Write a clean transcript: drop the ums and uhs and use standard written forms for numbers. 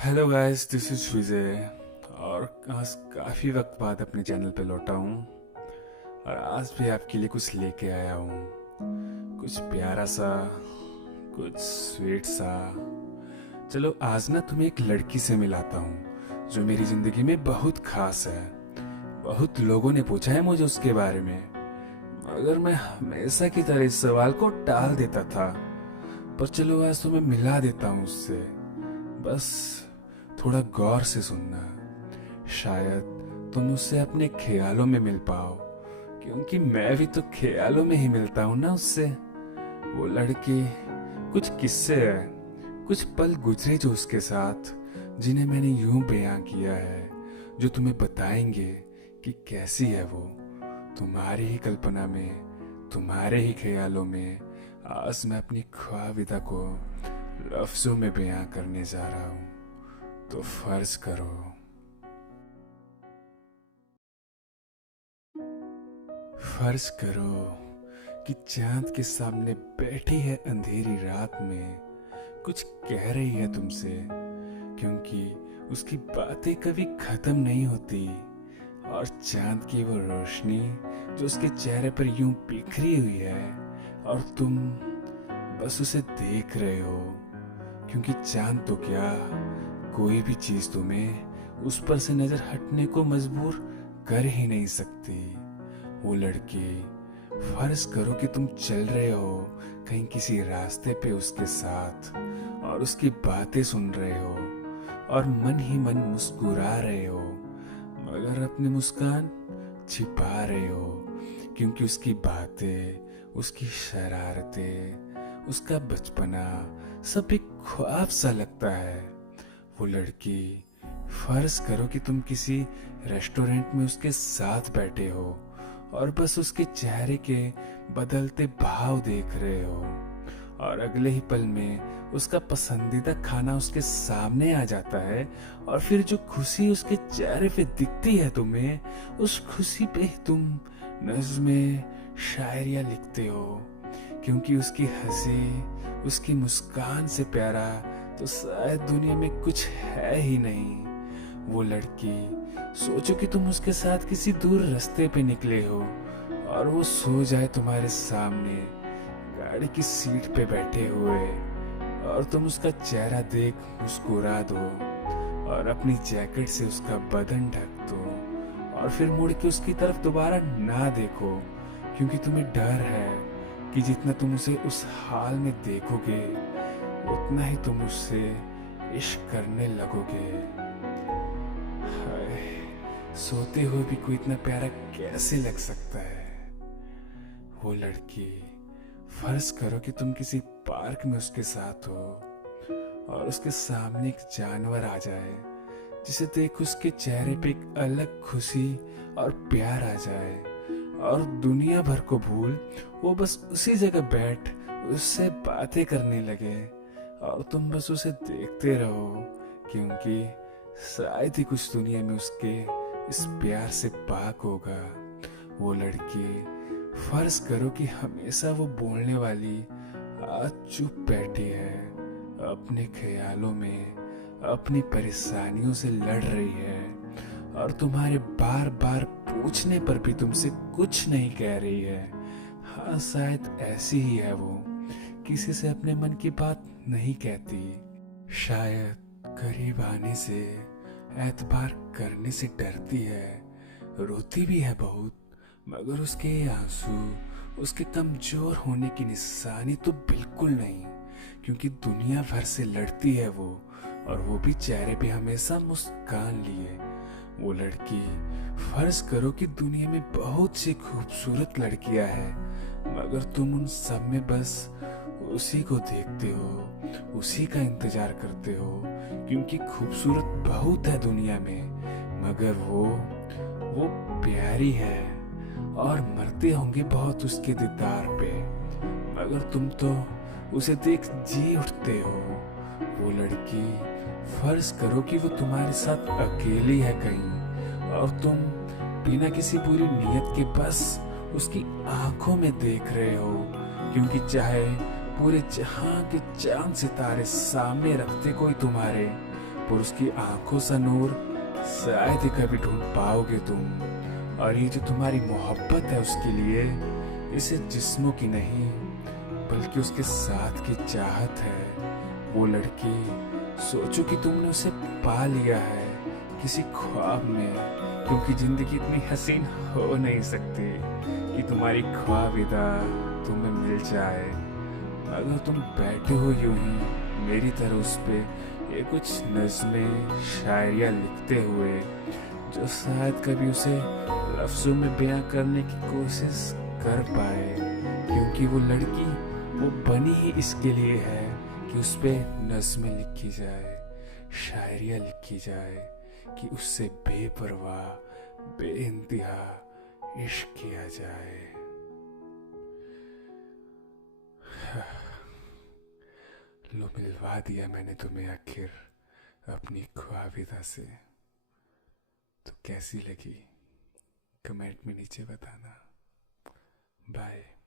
Hello guys, this is विजय। और आज काफ़ी वक्त बाद अपने चैनल पे लौटा हूँ और आज भी आपके लिए कुछ लेके आया हूँ। कुछ प्यारा सा, कुछ स्वीट सा। चलो आज ना तुम्हें एक लड़की से मिलाता हूँ जो मेरी ज़िंदगी में बहुत खास है। बहुत लोगों ने पूछा है मुझे उसके बारे में, मगर मैं हमेशा की तरह इस सवाल को टाल देता था। पर चलो आज तुम्हें मिला देता हूँ उससे। बस थोड़ा गौर से सुनना, शायद तुम उससे अपने ख्यालों में मिल पाओ, क्योंकि मैं भी तो ख्यालों में ही मिलता हूं ना उससे। वो लड़की, कुछ किस्से हैं, कुछ पल गुजरे जो उसके साथ, जिन्हें मैंने यूं बयां किया है, जो तुम्हें बताएंगे कि कैसी है वो। तुम्हारी ही कल्पना में, तुम्हारे ही ख्यालों में आज मैं अपनी ख्वाबिदा को लफ्जों में बयां करने जा रहा हूं। तो फर्ज करो, फर्ज करो कि चांद के सामने बैठी है अंधेरी रात में, कुछ कह रही है तुमसे, क्योंकि उसकी बातें कभी खत्म नहीं होती। और चांद की वो रोशनी जो उसके चेहरे पर यूं बिखरी हुई है, और तुम बस उसे देख रहे हो, क्योंकि चांद तो क्या, कोई भी चीज तुम्हें उस पर से नजर हटने को मजबूर कर ही नहीं सकती। वो लड़की, फर्ज करो कि तुम चल रहे हो कहीं किसी रास्ते पे उसके साथ, और उसकी बातें सुन रहे हो और मन ही मन मुस्कुरा रहे हो, मगर अपनी मुस्कान छिपा रहे हो, क्योंकि उसकी बातें, उसकी शरारतें, उसका बचपना सब एक ख्वाब सा लगता है। वो लड़की, फर्ज करो कि तुम किसी रेस्टोरेंट में उसके साथ बैठे हो और बस उसके चेहरे के बदलते भाव देख रहे हो, और अगले ही पल में उसका पसंदीदा खाना उसके सामने आ जाता है, और फिर जो खुशी उसके चेहरे पे दिखती है तुम्हें, उस खुशी पे ही तुम नज़्में, शायरियाँ लिखते हो, क्योंकि उसकी हंसी, उसकी मुस्कान से प्यारा तो शायद दुनिया में कुछ है ही नहीं। वो लड़की, सोचो कि तुम उसके साथ किसी दूर रास्ते पे निकले हो और वो सो जाए तुम्हारे सामने गाड़ी की सीट पे बैठे हुए, और तुम उसका चेहरा देख मुस्कुरा दो और अपनी जैकेट से उसका बदन ढक दो, और फिर मुड़ के उसकी तरफ दोबारा ना देखो, क्योंकि तुम्हें डर है कि जितना तुम उसे उस हाल में देखोगे उतना ही तुम उससे इश्क करने लगोगे। हाय, सोते हुए भी कोई इतना प्यारा कैसे लग सकता है। वो लड़की, फर्ज करो कि तुम किसी पार्क में उसके साथ हो और उसके सामने एक जानवर आ जाए, जिसे देख उसके चेहरे पे एक अलग खुशी और प्यार आ जाए, और दुनिया भर को भूल वो बस उसी जगह बैठ उससे बातें करने लगे, और तुम बस उसे देखते रहो, क्योंकि शायद ही कुछ दुनिया में उसके इस प्यार से पाक होगा। वो लड़की, फर्ज करो कि हमेशा वो बोलने वाली आज चुप बैठी है, अपने ख्यालों में अपनी परेशानियों से लड़ रही है, और तुम्हारे बार बार पूछने पर भी तुमसे कुछ नहीं कह रही है। हाँ, शायद ऐसी ही है वो, किसी से अपने मन की बात नहीं कहती, शायद करीब आने से, एतबार करने से डरती है, रोती भी है बहुत, मगर उसके आंसू, उसके कमजोर होने की निशानी तो बिल्कुल नहीं, क्योंकि दुनिया भर से लड़ती है वो, और वो भी चेहरे पे हमेशा मुस्कान लिए। वो लड़की, फर्ज करो कि दुनिया में बहुत सी खूबसूरत लड़कियां हैं, मगर तुम उन सब में बस उसी को देखते हो, उसी का इंतजार करते हो, क्योंकि खूबसूरत बहुत है दुनिया में, मगर वो प्यारी है, और मरते होंगे बहुत उसके दीदार पे, मगर तुम तो उसे देख जी उठते हो। वो लड़की, फर्ज करो कि वो तुम्हारे साथ अकेली है कहीं, और तुम बिना किसी बुरी नीयत के बस उसकी आंखों में देख रहे हो, क्योंकि चाहे पूरे जहां के चांद सितारे सामने रखते कोई तुम्हारे, पर उसकी आंखों सा नूर शायद ही कभी ढूंढ पाओगे तुम। और ये जो तुम्हारी मोहब्बत है उसके लिए, इसे जिस्मों की नहीं बल्कि उसके साथ की चाहत है। वो लड़की, सोचो कि तुमने उसे पा लिया है किसी ख्वाब में, क्योंकि जिंदगी इतनी हसीन हो नहीं सकती कि तुम्हारी ख्वाबिदा तुम्हें मिल जाए। अगर तुम बैठे हो यूं ही मेरी तरह उस पे ये कुछ नज़में शायरियाँ लिखते हुए, जो शायद कभी उसे लफ्ज़ों में बयां करने की कोशिश कर पाए, क्योंकि वो लड़की वो बनी ही इसके लिए है कि उस पे नज़में लिखी जाए, शायरियाँ लिखी जाए, कि उससे बेपरवाह बेइंतहा इश्क किया जाए। लो, मिलवा दिया मैंने तुम्हें आखिर अपनी ख्वाबिदा से। तो कैसी लगी कमेंट में नीचे बताना। बाय।